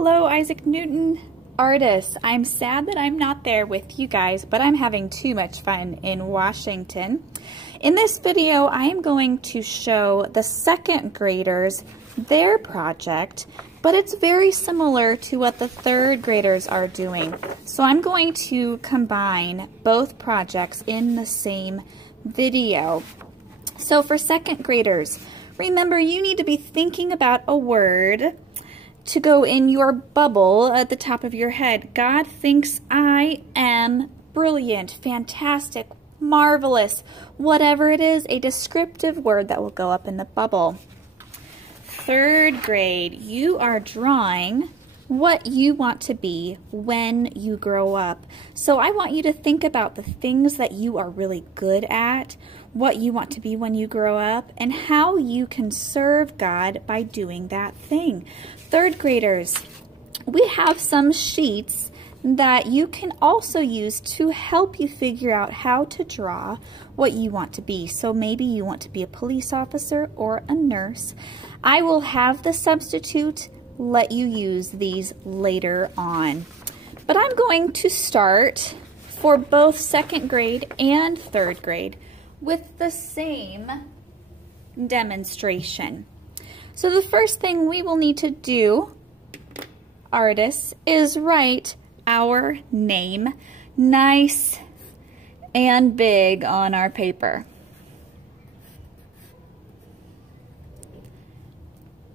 Hello, Isaac Newton artists. I'm sad that I'm not there with you guys, but I'm having too much fun in Washington. In this video, I am going to show the second graders their project, but it's very similar to what the third graders are doing. So I'm going to combine both projects in the same video. So for second graders, remember you need to be thinking about a word to go in your bubble at the top of your head. God thinks I am brilliant, fantastic, marvelous, whatever it is, a descriptive word that will go up in the bubble. Third grade, you are drawing what you want to be when you grow up. So I want you to think about the things that you are really good at, what you want to be when you grow up, and how you can serve God by doing that thing. Third graders, we have some sheets that you can also use to help you figure out how to draw what you want to be. So maybe you want to be a police officer or a nurse. I will have the substitute let you use these later on. But I'm going to start for both second grade and third grade with the same demonstration. So the first thing we will need to do, artists, is write our name nice and big on our paper.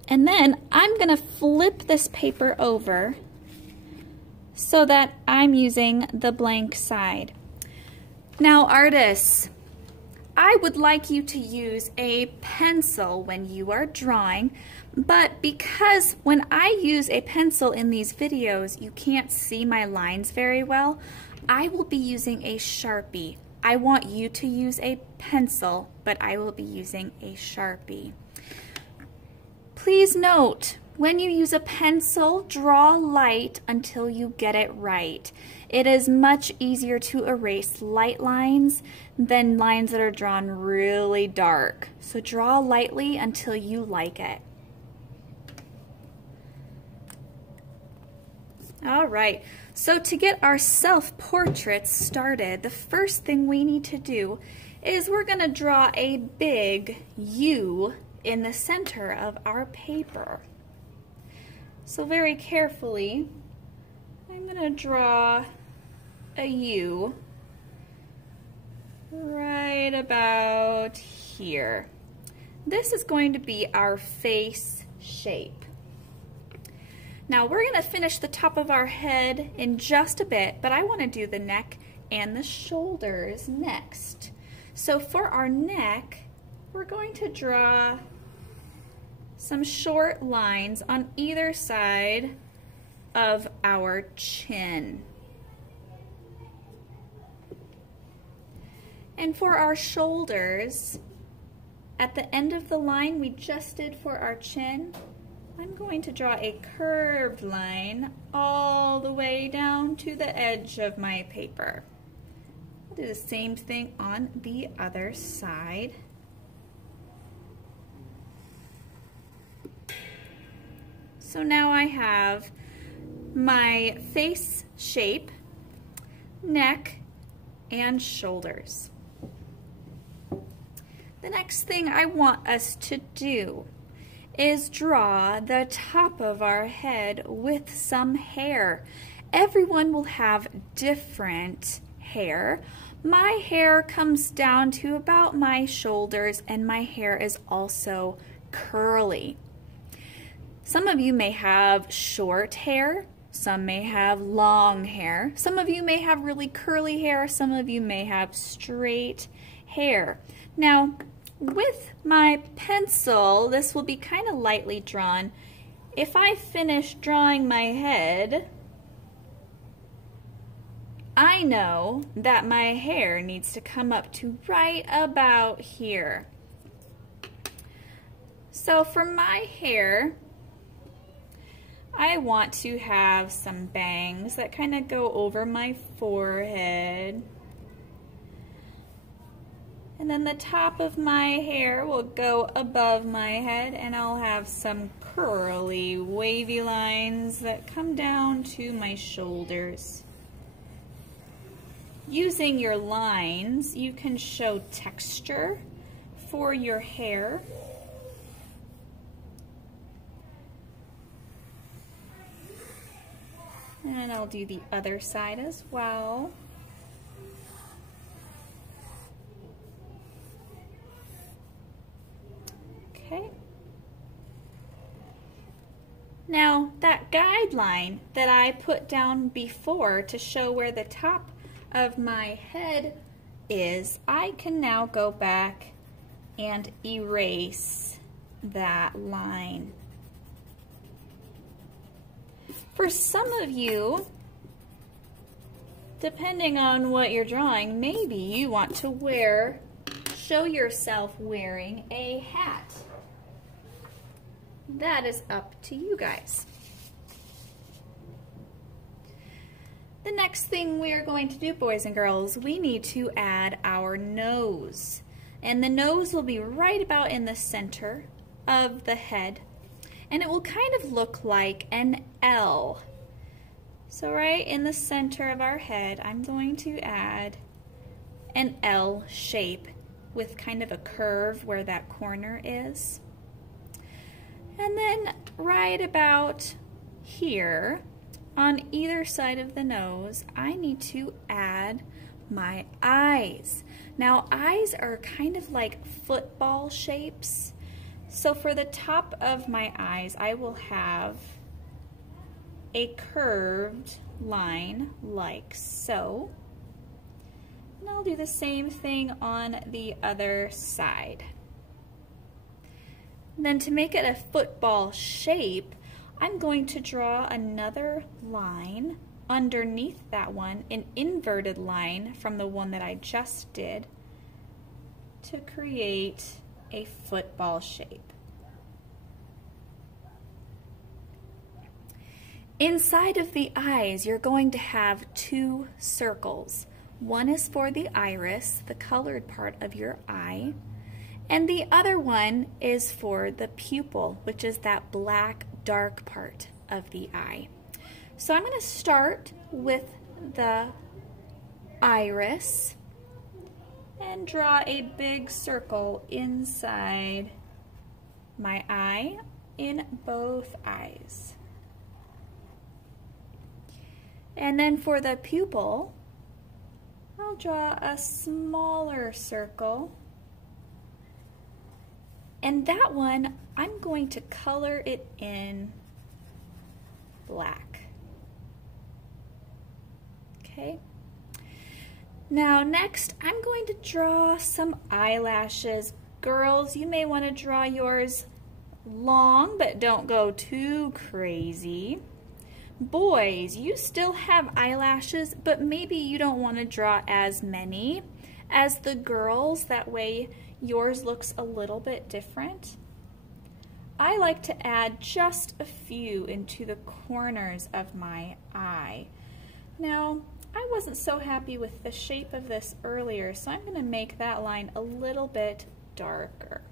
And then I'm going to flip this paper over so that I'm using the blank side. Now, artists, I would like you to use a pencil when you are drawing, but because when I use a pencil in these videos, you can't see my lines very well, I will be using a Sharpie. I want you to use a pencil, but I will be using a Sharpie. Please note, when you use a pencil, draw light until you get it right. It is much easier to erase light lines than lines that are drawn really dark. So draw lightly until you like it. All right, so to get our self-portraits started, the first thing we need to do is we're going to draw a big U in the center of our paper. So very carefully, I'm going to draw a U right about here. This is going to be our face shape. Now we're going to finish the top of our head in just a bit, but I want to do the neck and the shoulders next. So for our neck, we're going to draw some short lines on either side of our chin. And for our shoulders, at the end of the line we just did for our chin, I'm going to draw a curved line all the way down to the edge of my paper. I'll do the same thing on the other side. So now I have my face shape, neck, and shoulders. The next thing I want us to do is draw the top of our head with some hair. Everyone will have different hair. My hair comes down to about my shoulders, and my hair is also curly. Some of you may have short hair, some may have long hair, some of you may have really curly hair, some of you may have straight hair. Now, with my pencil, this will be kind of lightly drawn. If I finish drawing my head, I know that my hair needs to come up to right about here. So for my hair, I want to have some bangs that kind of go over my forehead. And then the top of my hair will go above my head, and I'll have some curly, wavy lines lines that come down to my shoulders. Using your lines, you can show texture for your hair. And I'll do the other side as well. Okay. Now, that guideline that I put down before to show where the top of my head is, I can now go back and erase that line. For some of you, depending on what you're drawing, maybe you want to show yourself wearing a hat. That is up to you guys. The next thing we are going to do, boys and girls, we need to add our nose. And the nose will be right about in the center of the head. And it will kind of look like an L. So right in the center of our head, I'm going to add an L shape with kind of a curve where that corner is. And then right about here, on either side of the nose, I need to add my eyes. Now, eyes are kind of like football shapes. So for the top of my eyes, I will have a curved line like so. And I'll do the same thing on the other side. And then to make it a football shape, I'm going to draw another line underneath that one, an inverted line from the one that I just did, to create a football shape. Inside of the eyes, you're going to have two circles. One is for the iris, the colored part of your eye, and the other one is for the pupil, which is that black, dark part of the eye. So I'm going to start with the iris and draw a big circle inside my eye in both eyes. And then for the pupil, I'll draw a smaller circle. And that one, I'm going to color it in black. Okay. Now next, I'm going to draw some eyelashes. Girls, you may want to draw yours long, but don't go too crazy. Boys, you still have eyelashes, but maybe you don't want to draw as many as the girls. That way yours looks a little bit different. I like to add just a few into the corners of my eye. Now, I wasn't so happy with the shape of this earlier, so I'm going to make that line a little bit darker.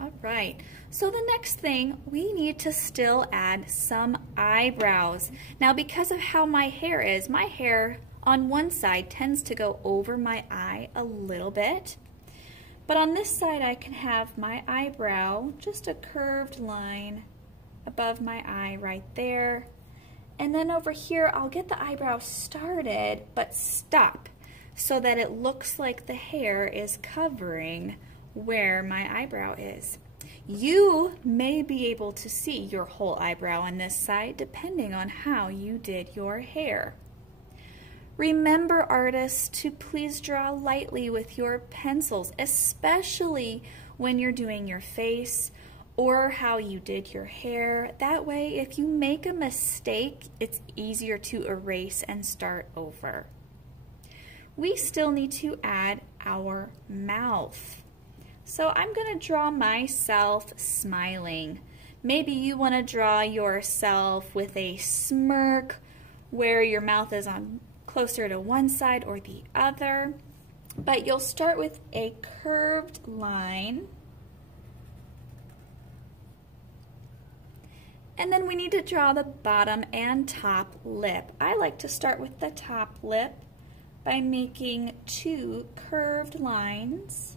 All right, so the next thing, we need to still add some eyebrows. Now, because of how my hair on one side tends to go over my eye a little bit, but on this side I can have my eyebrow, just a curved line above my eye right there. And then over here, I'll get the eyebrow started, but stop, so that it looks like the hair is covering where my eyebrow is. You may be able to see your whole eyebrow on this side, depending on how you did your hair. Remember, artists, to please draw lightly with your pencils, especially when you're doing your face or how you did your hair. That way, if you make a mistake, it's easier to erase and start over. We still need to add our mouth. So I'm going to draw myself smiling. Maybe you want to draw yourself with a smirk where your mouth is on closer to one side or the other. But you'll start with a curved line And then we need to draw the bottom and top lip. I like to start with the top lip by making 2 curved lines.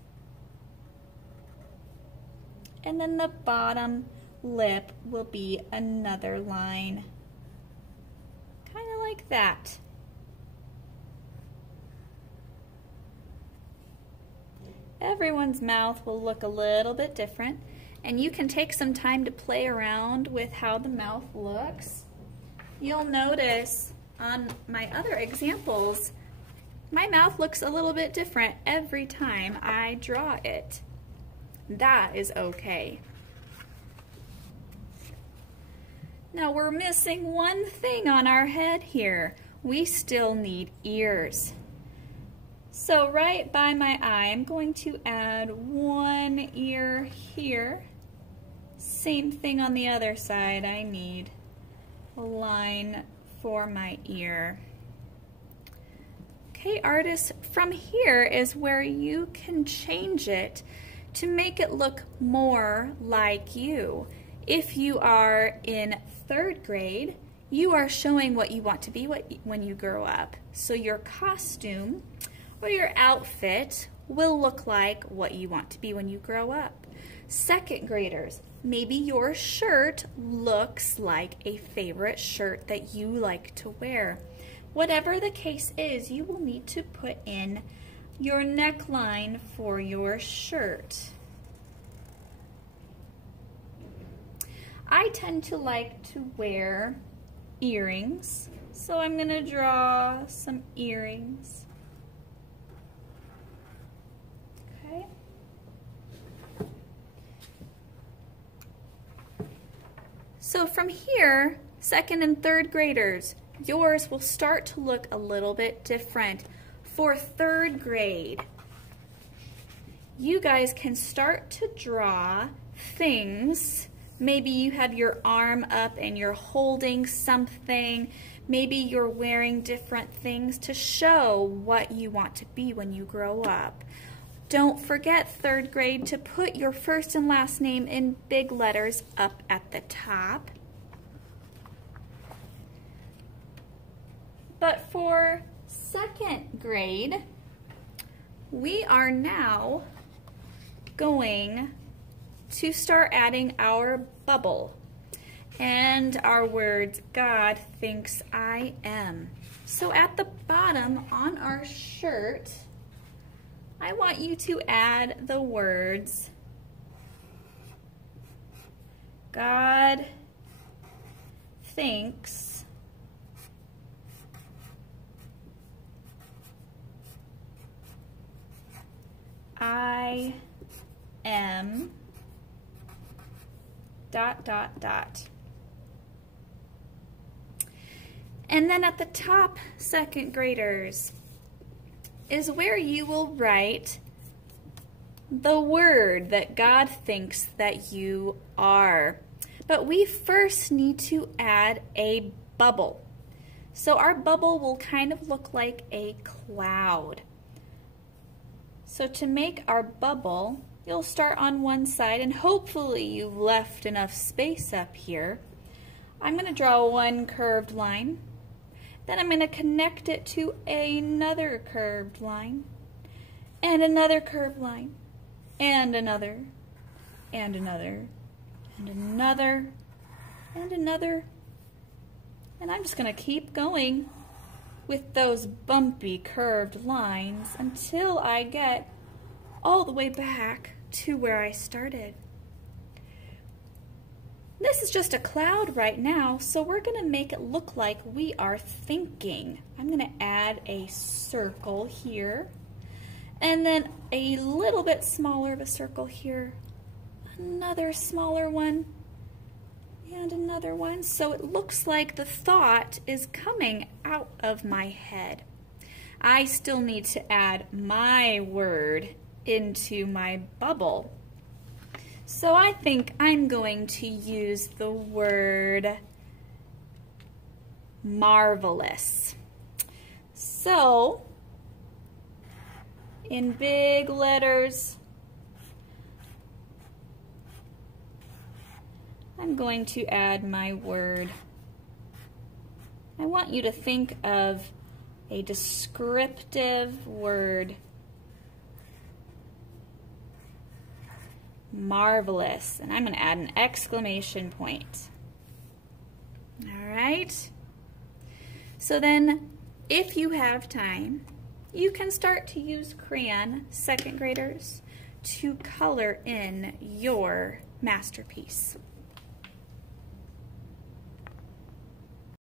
And then the bottom lip will be another line, kind of like that. Everyone's mouth will look a little bit different, and you can take some time to play around with how the mouth looks. You'll notice on my other examples, my mouth looks a little bit different every time I draw it. That is okay. Now we're missing one thing on our head here. We still need ears. So right by my eye, I'm going to add 1 ear here. Same thing on the other side. I need a line for my ear. Okay, artists, from here is where you can change it to make it look more like you. If you are in 3rd grade, you are showing what you want to be when you grow up. So your costume or your outfit will look like what you want to be when you grow up. 2nd graders, maybe your shirt looks like a favorite shirt that you like to wear. Whatever the case is, you will need to put in your neckline for your shirt. I tend to like to wear earrings, so I'm going to draw some earrings. Okay. So from here, 2nd and 3rd graders, yours will start to look a little bit different. For 3rd grade, you guys can start to draw things. Maybe you have your arm up and you're holding something. Maybe you're wearing different things to show what you want to be when you grow up. Don't forget, 3rd grade, to put your first and last name in big letters up at the top. But for 2nd grade, we are now going to start adding our bubble and our words, God thinks I am. So at the bottom on our shirt, I want you to add the words, God thinks I am ... And then at the top, 2nd graders, is where you will write the word that God thinks that you are. But we first need to add a bubble. So our bubble will kind of look like a cloud. So to make our bubble, you'll start on one side, and hopefully you've left enough space up here. I'm going to draw 1 curved line. Then I'm going to connect it to another curved line, and another curved line, and another, and another, and another, and another. And I'm just going to keep going with those bumpy curved lines until I get all the way back to where I started. This is just a cloud right now, so we're going to make it look like we are thinking. I'm going to add a circle here, and then a little bit smaller of a circle here, another smaller one, and another one. So it looks like the thought is coming out of my head. I still need to add my word into my bubble. So I think I'm going to use the word marvelous. So in big letters, I'm going to add my word. I want you to think of a descriptive word. Marvelous. And I'm going to add an exclamation point. All right. So then, if you have time, you can start to use crayon, second graders, to color in your masterpiece.